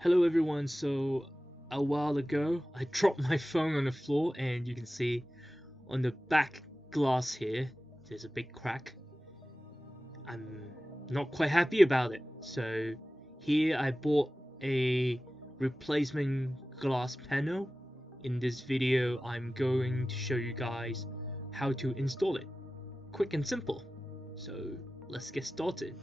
Hello everyone, so a while ago I dropped my phone on the floor and you can see on the back glass here there's a big crack. I'm not quite happy about it, so here I bought a replacement glass panel. In this video I'm going to show you guys how to install it. Quick and simple. So let's get started.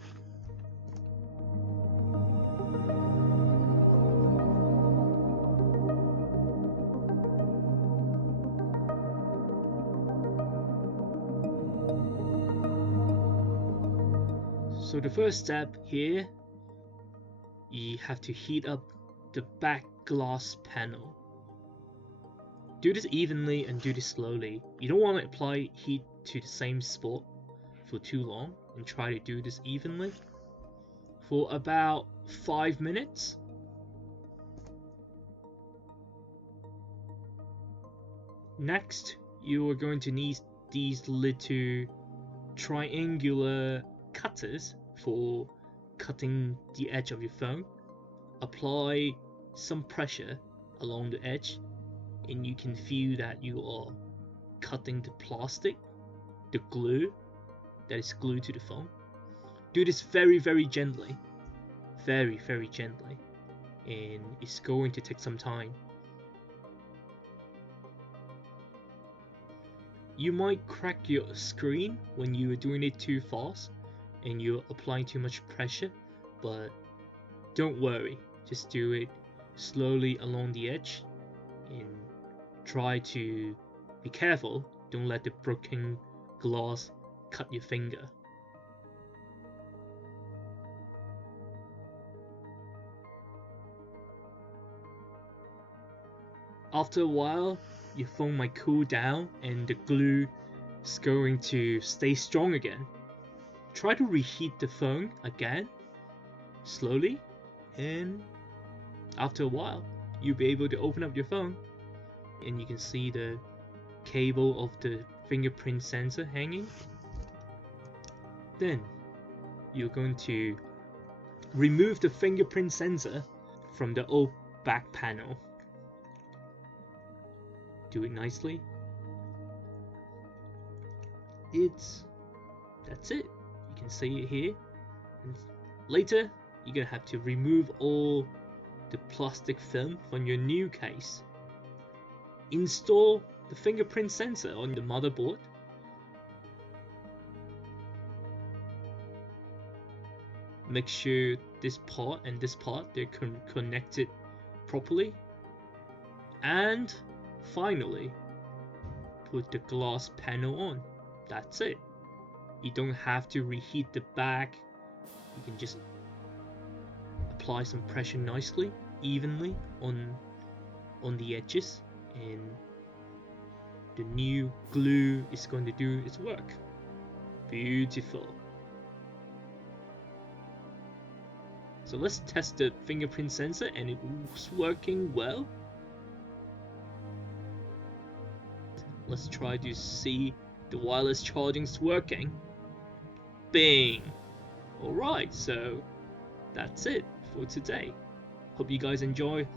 So the first step here, you have to heat up the back glass panel. Do this evenly and do this slowly. You don't want to apply heat to the same spot for too long, and try to do this evenly for about 5 minutes. Next, you are going to need these little triangular cutters for cutting the edge of your phone. Apply some pressure along the edge and you can feel that you are cutting the plastic, the glue that is glued to the phone. Do this very gently, very gently, and it's going to take some time. You might crack your screen when you are doing it too fast and you're applying too much pressure, but don't worry, just do it slowly along the edge and try to be careful. Don't let the broken glass cut your finger. After a while, your phone might cool down and the glue is going to stay strong again. Try to reheat the phone again, slowly, and after a while, you'll be able to open up your phone and you can see the cable of the fingerprint sensor hanging. Then you're going to remove the fingerprint sensor from the old back panel. Do it nicely. That's it. You can see it here. And later, you're gonna have to remove all the plastic film from your new case. Install the fingerprint sensor on the motherboard. Make sure this part and this part they're connected properly. And finally, put the glass panel on. That's it. You don't have to reheat the back. You can just apply some pressure nicely, evenly on the edges, and the new glue is going to do its work. Beautiful. So let's test the fingerprint sensor, and it was working well. Let's try to see the wireless charging's working. Bing! Alright, so that's it for today. Hope you guys enjoy.